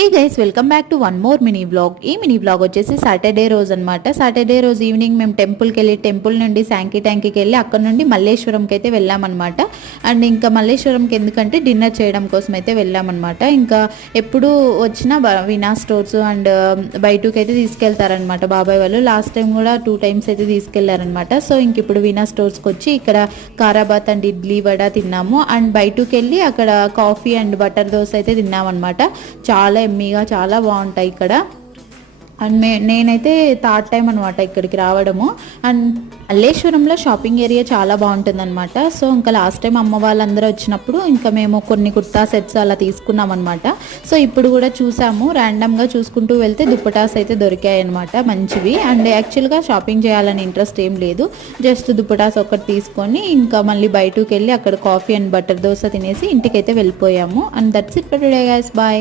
Hey guys, welcome back to one more mini vlog. ఈ mini vlog వచ్చేసి Saturday రోజు అనమాట. సాటర్డే రోజు ఈవినింగ్ మేము టెంపుల్కి వెళ్ళి, టెంపుల్ నుండి శాంకీ ట్యాంక్కి వెళ్ళి అక్కడ నుండి మల్లేశ్వరంకి అయితే వెళ్ళామన్నమాట. అండ్ ఇంకా మల్లేశ్వరంకి ఎందుకంటే డిన్నర్ చేయడం కోసం అయితే వెళ్ళామన్నమాట. ఇంకా ఎప్పుడు వచ్చినా వినా స్టోర్స్ అండ్ బయటకు అయితే తీసుకెళ్తారనమాట బాబాయ్ వాళ్ళు. లాస్ట్ టైం కూడా 2 times అయితే తీసుకెళ్లారనమాట. సో ఇంక ఇప్పుడు వినా స్టోర్స్కి వచ్చి ఇక్కడ కారాబాత్ అండ్ ఇడ్లీ వడ తిన్నాము. అండ్ బయటకు వెళ్ళి అక్కడ కాఫీ అండ్ బటర్ దోశ అయితే తిన్నామన్నమాట. చాలా ఎమ్మీగా చాలా బాగుంటాయి ఇక్కడ. అండ్ నేనైతే థర్డ్ టైం అనమాట ఇక్కడికి రావడము. అండ్ మల్లేశ్వరంలో షాపింగ్ ఏరియా చాలా బాగుంటుంది అనమాట. సో ఇంకా లాస్ట్ టైం అమ్మ వాళ్ళందరూ వచ్చినప్పుడు ఇంకా మేము కొన్ని కుర్తా సెట్స్ అలా తీసుకున్నాం అనమాట. సో ఇప్పుడు కూడా చూసాము, ర్యాండమ్గా చూసుకుంటూ వెళ్తే దుప్పటాస్ అయితే దొరికాయి అనమాట, మంచివి. అండ్ యాక్చువల్గా షాపింగ్ చేయాలని ఇంట్రెస్ట్ ఏం లేదు, జస్ట్ దుప్పటాస్ ఒకటి తీసుకొని ఇంకా మళ్ళీ బయటకు వెళ్ళి అక్కడ కాఫీ అండ్ బటర్ దోశ తినేసి ఇంటికైతే వెళ్ళిపోయాము. And that's it for today guys, bye.